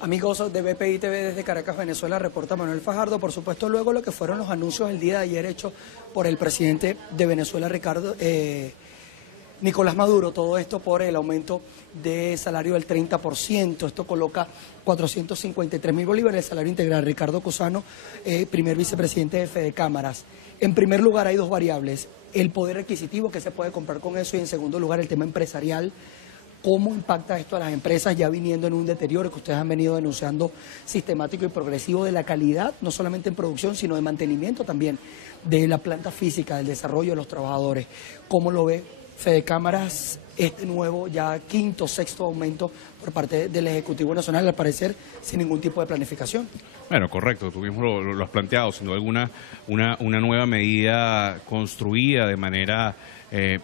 Amigos de BPI TV desde Caracas, Venezuela, reporta Manuel Fajardo. Por supuesto, luego lo que fueron los anuncios el día de ayer hechos por el presidente de Venezuela, Nicolás Maduro, todo esto por el aumento de salario del 30%. Esto coloca 453.000 bolívares, el salario integral. Ricardo Cusano, primer vicepresidente de Fedecámaras. En primer lugar hay dos variables: el poder adquisitivo que se puede comprar con eso, y en segundo lugar el tema empresarial. ¿Cómo impacta esto a las empresas ya viniendo en un deterioro que ustedes han venido denunciando sistemático y progresivo de la calidad, no solamente en producción, sino de mantenimiento también de la planta física, del desarrollo de los trabajadores? ¿Cómo lo ve Fedecámaras, este nuevo ya quinto, sexto aumento por parte del Ejecutivo Nacional, al parecer sin ningún tipo de planificación? Bueno, correcto, tú mismo lo has planteado, sin duda alguna, una nueva medida construida de manera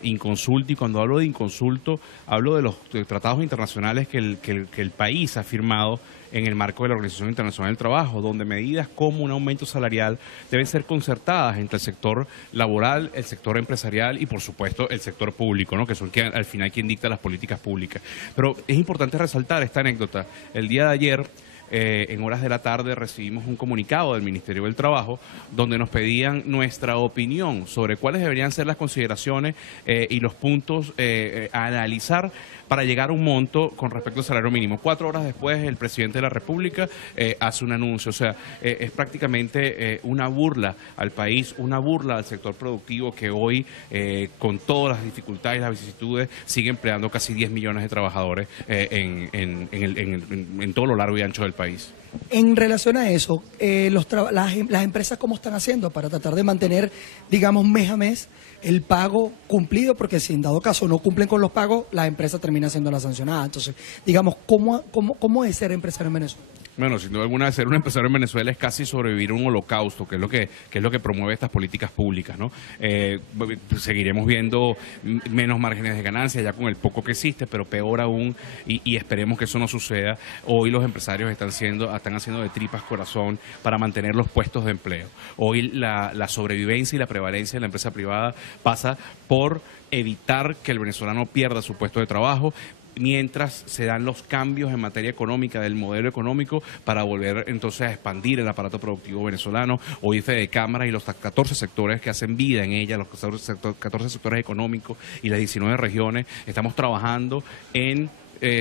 inconsulta, y cuando hablo de inconsulto, hablo de los tratados internacionales que el país ha firmado en el marco de la Organización Internacional del Trabajo, donde medidas como un aumento salarial deben ser concertadas entre el sector laboral, el sector empresarial y, por supuesto, el sector público, ¿no?, que son al final quien dicta las políticas públicas. Pero es importante resaltar esta anécdota. El día de ayer, en horas de la tarde, recibimos un comunicado del Ministerio del Trabajo donde nos pedían nuestra opinión sobre cuáles deberían ser las consideraciones y los puntos a analizar para llegar a un monto con respecto al salario mínimo. 4 horas después, el presidente de la República hace un anuncio. O sea, es prácticamente una burla al país, una burla al sector productivo que hoy, con todas las dificultades y las vicisitudes, sigue empleando casi 10 millones de trabajadores en todo lo largo y ancho del país. En relación a eso, las empresas, ¿cómo están haciendo para tratar de mantener, digamos, mes a mes el pago cumplido? Porque si en dado caso no cumplen con los pagos, la empresa termina siendo la sancionada. Entonces, digamos, ¿cómo es ser empresario en Venezuela? Bueno, sin duda alguna, ser un empresario en Venezuela es casi sobrevivir a un holocausto, que es lo que promueve estas políticas públicas, ¿no? Seguiremos viendo menos márgenes de ganancia ya con el poco que existe, pero peor aún, y esperemos que eso no suceda. Hoy los empresarios están haciendo de tripas corazón para mantener los puestos de empleo. Hoy la sobrevivencia y la prevalencia de la empresa privada pasa por evitar que el venezolano pierda su puesto de trabajo, mientras se dan los cambios en materia económica del modelo económico para volver entonces a expandir el aparato productivo venezolano. Hoy Fedecámaras y los 14 sectores que hacen vida en ella, los 14 sectores económicos y las 19 regiones, estamos trabajando en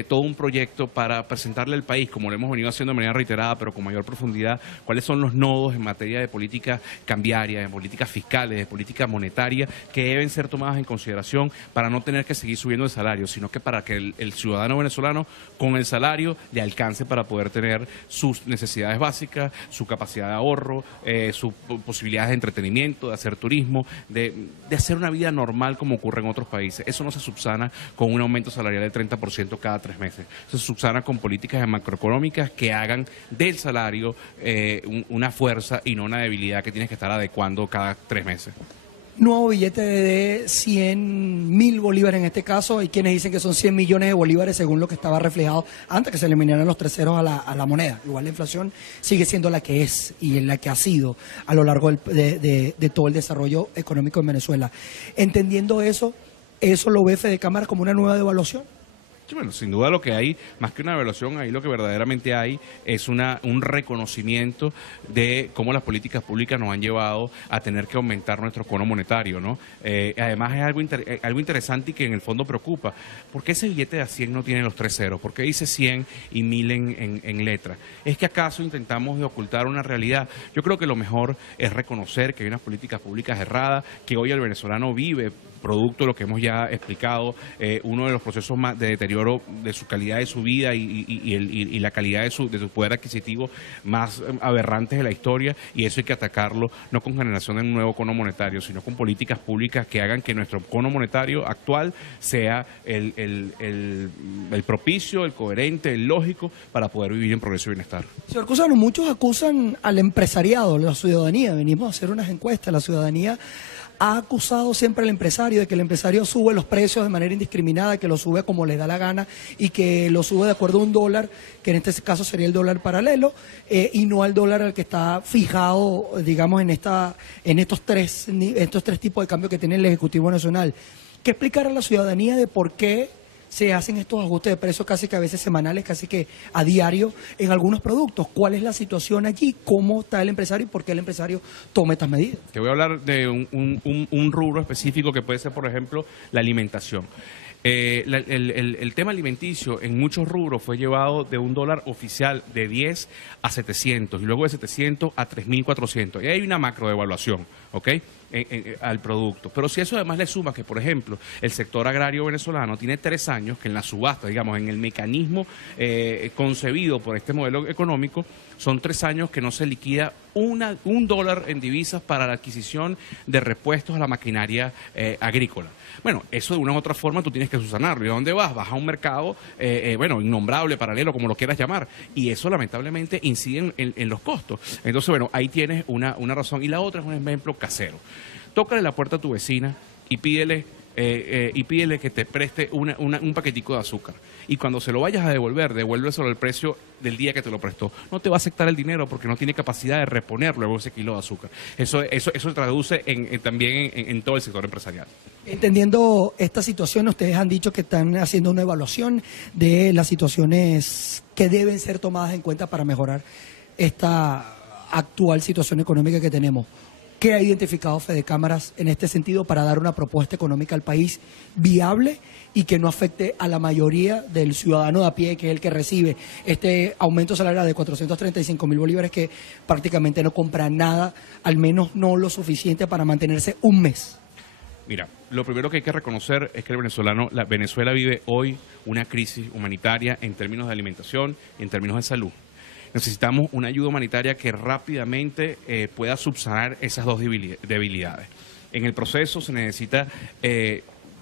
todo un proyecto para presentarle al país, como lo hemos venido haciendo de manera reiterada, pero con mayor profundidad, cuáles son los nodos en materia de política cambiaria, de políticas fiscales, de política monetaria, que deben ser tomadas en consideración para no tener que seguir subiendo el salario, sino que para que el ciudadano venezolano con el salario le alcance para poder tener sus necesidades básicas, su capacidad de ahorro, sus posibilidades de entretenimiento, de hacer turismo, de hacer una vida normal como ocurre en otros países. Eso no se subsana con un aumento salarial del 30% cada 3 meses. Se subsana con políticas macroeconómicas que hagan del salario una fuerza y no una debilidad que tienes que estar adecuando cada 3 meses. Nuevo billete de 100.000 bolívares en este caso. Hay quienes dicen que son 100 millones de bolívares según lo que estaba reflejado antes que se eliminaran los 3 ceros a la moneda. Igual la inflación sigue siendo la que es y en la que ha sido a lo largo de todo el desarrollo económico en Venezuela. Entendiendo eso lo ve Fedecámaras como una nueva devaluación. Bueno, sin duda lo que hay, más que una evaluación, ahí lo que verdaderamente hay es un reconocimiento de cómo las políticas públicas nos han llevado a tener que aumentar nuestro cono monetario, ¿no? Además es algo interesante y que en el fondo preocupa. ¿Por qué ese billete de 100 no tiene los 3 ceros? ¿Por qué dice 100 y 1000 en letra? ¿Es que acaso intentamos de ocultar una realidad? Yo creo que lo mejor es reconocer que hay unas políticas públicas erradas, que hoy el venezolano vive producto de lo que hemos ya explicado, uno de los procesos más de deterioro de su calidad de su vida y la calidad de su poder adquisitivo más aberrantes de la historia, y eso hay que atacarlo no con generación de un nuevo cono monetario, sino con políticas públicas que hagan que nuestro cono monetario actual sea el propicio, el coherente, el lógico para poder vivir en progreso y bienestar. Señor Cusano, muchos acusan al empresariado, la ciudadanía. Venimos a hacer unas encuestas, la ciudadanía ha acusado siempre al empresario de que el empresario sube los precios de manera indiscriminada, que lo sube como le da la gana y que lo sube de acuerdo a un dólar, que en este caso sería el dólar paralelo, y no al dólar al que está fijado, digamos, en estos tres tipos de cambio que tiene el Ejecutivo Nacional. ¿Qué explicar a la ciudadanía de por qué se hacen estos ajustes de precios casi que a veces semanales, casi que a diario en algunos productos. ¿Cuál es la situación allí? ¿Cómo está el empresario y por qué el empresario toma estas medidas? Te voy a hablar de un rubro específico que puede ser, por ejemplo, la alimentación. El tema alimenticio en muchos rubros fue llevado de un dólar oficial de 10 a 700 y luego de 700 a 3.400. Y hay una macro devaluación, ¿ok? Al producto. Pero si eso además le suma que, por ejemplo, el sector agrario venezolano tiene 3 años que en la subasta, digamos, en el mecanismo concebido por este modelo económico, son 3 años que no se liquida un dólar en divisas para la adquisición de repuestos a la maquinaria agrícola. Bueno, eso de una u otra forma tú tienes que subsanarlo. ¿Y a dónde vas? Vas a un mercado, innombrable, paralelo, como lo quieras llamar. Y eso lamentablemente incide en los costos. Entonces, bueno, ahí tienes una razón. Y la otra es un ejemplo casero. Tócale la puerta a tu vecina y pídele que te preste un paquetico de azúcar. Y cuando se lo vayas a devolver, devuélveselo al precio del día que te lo prestó. No te va a aceptar el dinero porque no tiene capacidad de reponer luego ese kilo de azúcar. Eso se traduce también en todo el sector empresarial. Entendiendo esta situación, ustedes han dicho que están haciendo una evaluación de las situaciones que deben ser tomadas en cuenta para mejorar esta actual situación económica que tenemos. ¿Qué ha identificado Fede Cámaras en este sentido para dar una propuesta económica al país viable y que no afecte a la mayoría del ciudadano de a pie, que es el que recibe este aumento salarial de 435.000 bolívares, que prácticamente no compra nada, al menos no lo suficiente para mantenerse un mes? Mira, lo primero que hay que reconocer es que Venezuela vive hoy una crisis humanitaria en términos de alimentación y en términos de salud. Necesitamos una ayuda humanitaria que rápidamente pueda subsanar esas dos debilidades. En el proceso se necesita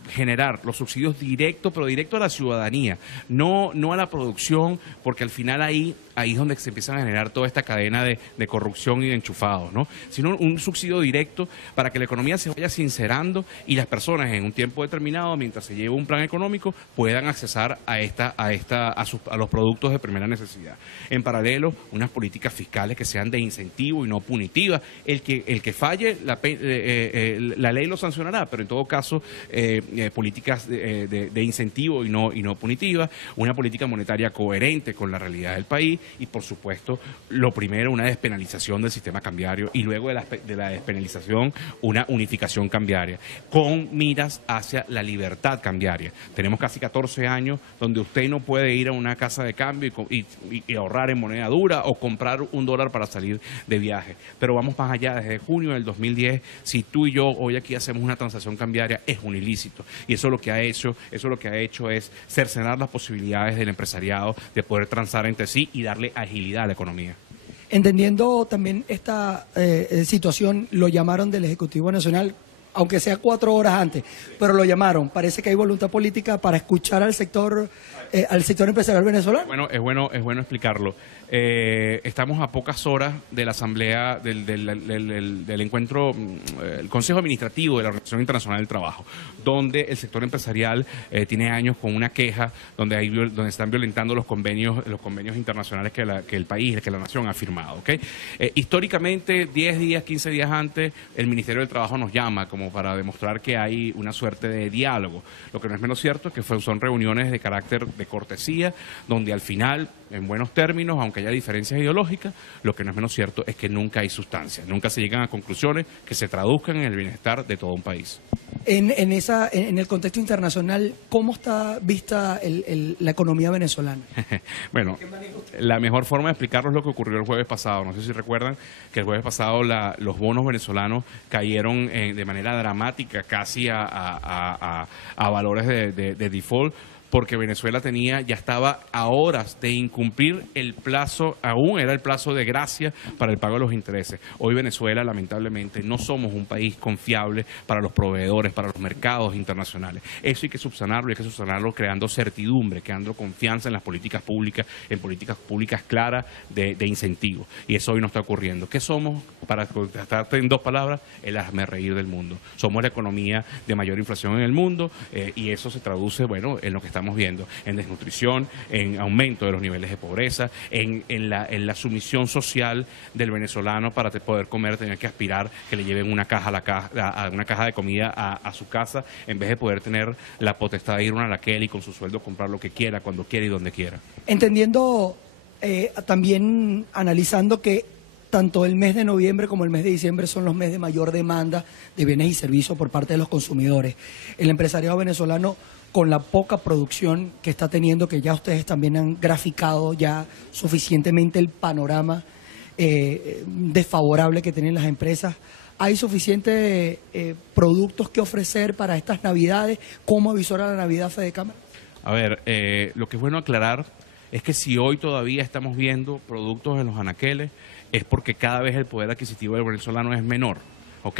generar los subsidios directos, pero directo a la ciudadanía, no a la producción, porque al final ahí es donde se empiezan a generar toda esta cadena de corrupción y de enchufados, ¿no? Sino un subsidio directo para que la economía se vaya sincerando y las personas en un tiempo determinado, mientras se lleve un plan económico, puedan accesar a los productos de primera necesidad. En paralelo, unas políticas fiscales que sean de incentivo y no punitivas. El que falle, la ley lo sancionará, pero en todo caso, políticas de incentivo y no punitivas, una política monetaria coherente con la realidad del país. Y, por supuesto, lo primero, una despenalización del sistema cambiario y luego de la despenalización, una unificación cambiaria con miras hacia la libertad cambiaria. Tenemos casi 14 años donde usted no puede ir a una casa de cambio y ahorrar en moneda dura o comprar $1 para salir de viaje. Pero vamos más allá. Desde junio del 2010, si tú y yo hoy aquí hacemos una transacción cambiaria, es un ilícito. Y eso lo que ha hecho es cercenar las posibilidades del empresariado de poder transar entre sí y darle agilidad a la economía. Entendiendo también esta situación, lo llamaron del Ejecutivo Nacional, aunque sea 4 horas antes, pero lo llamaron. Parece que hay voluntad política para escuchar al sector empresarial venezolano. Bueno, es bueno explicarlo. Estamos a pocas horas de la asamblea del encuentro, el Consejo Administrativo de la Organización Internacional del Trabajo, donde el sector empresarial tiene años con una queja donde están violentando los convenios internacionales que el país, que la nación ha firmado. ¿Okay? Históricamente, 10 días, 15 días antes, el Ministerio del Trabajo nos llama como para demostrar que hay una suerte de diálogo. Lo que no es menos cierto es que son reuniones de carácter de cortesía, donde al final, en buenos términos, aunque haya diferencias ideológicas, lo que no es menos cierto es que nunca hay sustancia, nunca se llegan a conclusiones que se traduzcan en el bienestar de todo un país. En el contexto internacional, ¿cómo está vista la economía venezolana? Bueno, la mejor forma de explicarlo es lo que ocurrió el jueves pasado. No sé si recuerdan que el jueves pasado los bonos venezolanos cayeron de manera dramática, casi a valores de default, porque Venezuela ya estaba a horas de incumplir el plazo, aún era el plazo de gracia para el pago de los intereses. Hoy Venezuela, lamentablemente, no somos un país confiable para los proveedores, para los mercados internacionales. Eso hay que subsanarlo creando certidumbre, creando confianza en las políticas públicas, en políticas públicas claras de incentivos. Y eso hoy no está ocurriendo. ¿Qué somos? Para contestarte en 2 palabras, el hazmerreír del mundo. Somos la economía de mayor inflación en el mundo y eso se traduce, bueno, en lo que está estamos viendo en desnutrición, en aumento de los niveles de pobreza, en la sumisión social del venezolano para poder comer, tener que aspirar que le lleven una caja una caja de comida a su casa, en vez de poder tener la potestad de ir a una anaquel y con su sueldo comprar lo que quiera, cuando quiera y donde quiera. Entendiendo, también analizando que tanto el mes de noviembre como el mes de diciembre son los meses de mayor demanda de bienes y servicios por parte de los consumidores. El empresariado venezolano, con la poca producción que está teniendo, que ya ustedes también han graficado ya suficientemente el panorama desfavorable que tienen las empresas, ¿hay suficientes productos que ofrecer para estas Navidades? ¿Cómo avisora la Navidad Fedecámara? A ver, lo que es bueno aclarar es que si hoy todavía estamos viendo productos en los anaqueles, es porque cada vez el poder adquisitivo del venezolano es menor. ¿Ok?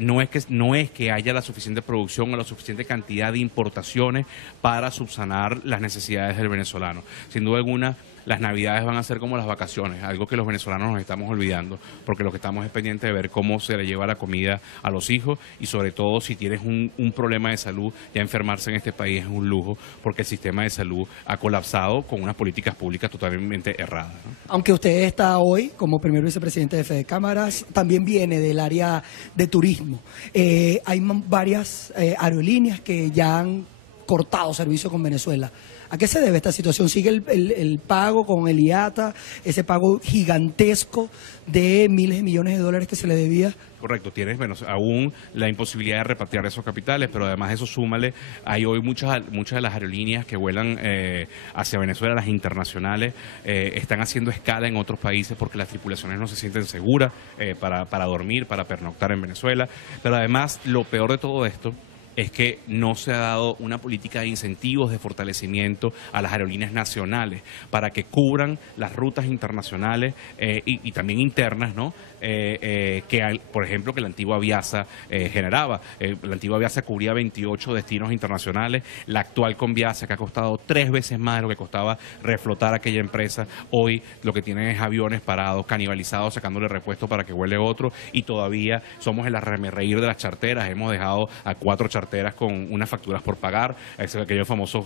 No es que haya la suficiente producción o la suficiente cantidad de importaciones para subsanar las necesidades del venezolano. Sin duda alguna, las Navidades van a ser como las vacaciones, algo que los venezolanos nos estamos olvidando, porque lo que estamos es pendiente de ver cómo se le lleva la comida a los hijos y sobre todo si tienes un problema de salud, ya enfermarse en este país es un lujo, porque el sistema de salud ha colapsado con unas políticas públicas totalmente erradas, ¿no? Aunque usted está hoy como primer vicepresidente de Fedecámaras, también viene del área de turismo. Hay varias aerolíneas que ya han cortado servicio con Venezuela. ¿A qué se debe esta situación? ¿Sigue el pago con el IATA, ese pago gigantesco de miles de millones de dólares que se le debía? Correcto, tienes aún la imposibilidad de repatriar esos capitales, pero además eso súmale, hay hoy muchas de las aerolíneas que vuelan hacia Venezuela, las internacionales, están haciendo escala en otros países porque las tripulaciones no se sienten seguras para dormir, para pernoctar en Venezuela, pero además lo peor de todo esto es que no se ha dado una política de incentivos de fortalecimiento a las aerolíneas nacionales para que cubran las rutas internacionales y también internas, ¿no? Por ejemplo, que la antigua Aviasa generaba. La antigua Aviasa cubría 28 destinos internacionales. La actual Conviasa, que ha costado 3 veces más de lo que costaba reflotar aquella empresa, hoy lo que tienen es aviones parados, canibalizados, sacándole repuestos para que vuele otro, y todavía somos el arremerreír de las charteras. Hemos dejado a 4 charteras con unas facturas por pagar, aquellos famosos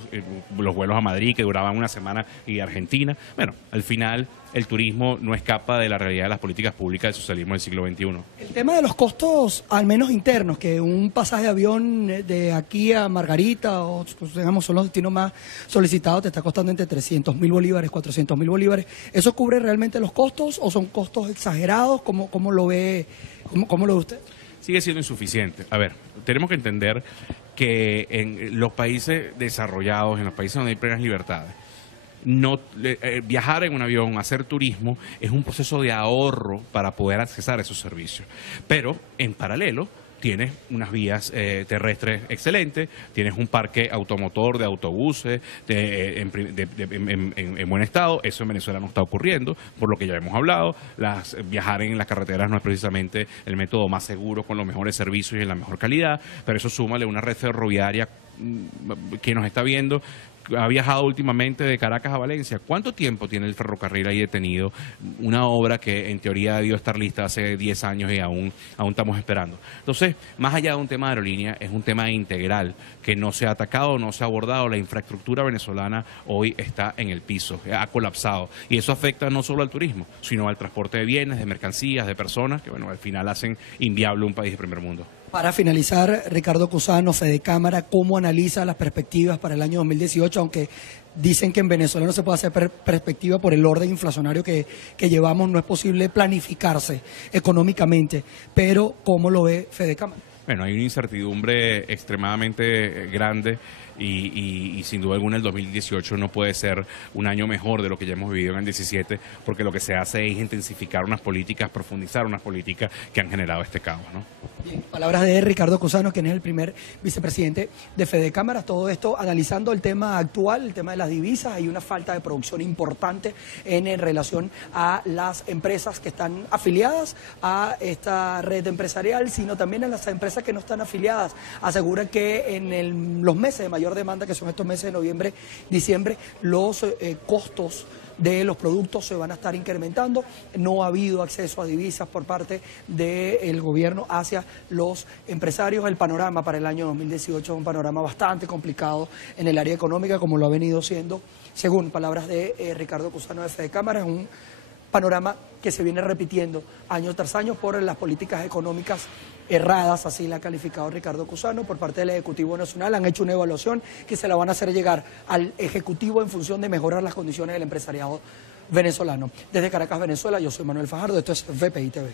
los vuelos a Madrid que duraban una semana y Argentina. Bueno, al final el turismo no escapa de la realidad de las políticas públicas del socialismo del siglo XXI. El tema de los costos, al menos internos, que un pasaje de avión de aquí a Margarita, o digamos son los destinos más solicitados, te está costando entre 300.000 bolívares, 400.000 bolívares. ¿Eso cubre realmente los costos o son costos exagerados? ¿Cómo lo ve usted? Sigue siendo insuficiente. A ver, tenemos que entender que en los países desarrollados, en los países donde hay plenas libertades, viajar en un avión, hacer turismo, es un proceso de ahorro para poder accesar a esos servicios. Pero, en paralelo, tienes unas vías terrestres excelentes, tienes un parque automotor de autobuses en buen estado. Eso en Venezuela no está ocurriendo, por lo que ya hemos hablado. Viajar en las carreteras no es precisamente el método más seguro, con los mejores servicios y en la mejor calidad, pero eso súmale una red ferroviaria que nos está viendo. Ha viajado últimamente de Caracas a Valencia. ¿Cuánto tiempo tiene el ferrocarril ahí detenido? Una obra que en teoría debió estar lista hace 10 años y aún estamos esperando. Entonces, más allá de un tema de aerolínea, es un tema integral que no se ha atacado, no se ha abordado. La infraestructura venezolana hoy está en el piso, ha colapsado. Y eso afecta no solo al turismo, sino al transporte de bienes, de mercancías, de personas, que bueno, al final hacen inviable un país de primer mundo. Para finalizar, Ricardo Cusano, Fedecámara, ¿cómo analiza las perspectivas para el año 2018? Aunque dicen que en Venezuela no se puede hacer perspectiva por el orden inflacionario que llevamos, no es posible planificarse económicamente, pero ¿cómo lo ve Fedecámara? Bueno, hay una incertidumbre extremadamente grande y sin duda alguna el 2018 no puede ser un año mejor de lo que ya hemos vivido en el 17, porque lo que se hace es intensificar unas políticas, profundizar unas políticas que han generado este caos, ¿no? Bien, palabras de Ricardo Cusano, quien es el primer vicepresidente de Fedecámara. Todo esto analizando el tema actual, el tema de las divisas. Hay una falta de producción importante en relación a las empresas que están afiliadas a esta red empresarial, sino también a las empresas que no están afiliadas. Aseguran que en los meses de mayor demanda, que son estos meses de noviembre, diciembre, los costos de los productos se van a estar incrementando. No ha habido acceso a divisas por parte del gobierno hacia los empresarios. El panorama para el año 2018 es un panorama bastante complicado en el área económica, como lo ha venido siendo, según palabras de Ricardo Cusano de Fede Cámaras, un panorama que se viene repitiendo año tras año por las políticas económicas erradas, así la ha calificado Ricardo Cusano, por parte del Ejecutivo Nacional. Han hecho una evaluación que se la van a hacer llegar al Ejecutivo en función de mejorar las condiciones del empresariado venezolano. Desde Caracas, Venezuela, yo soy Manuel Fajardo, esto es VPI TV.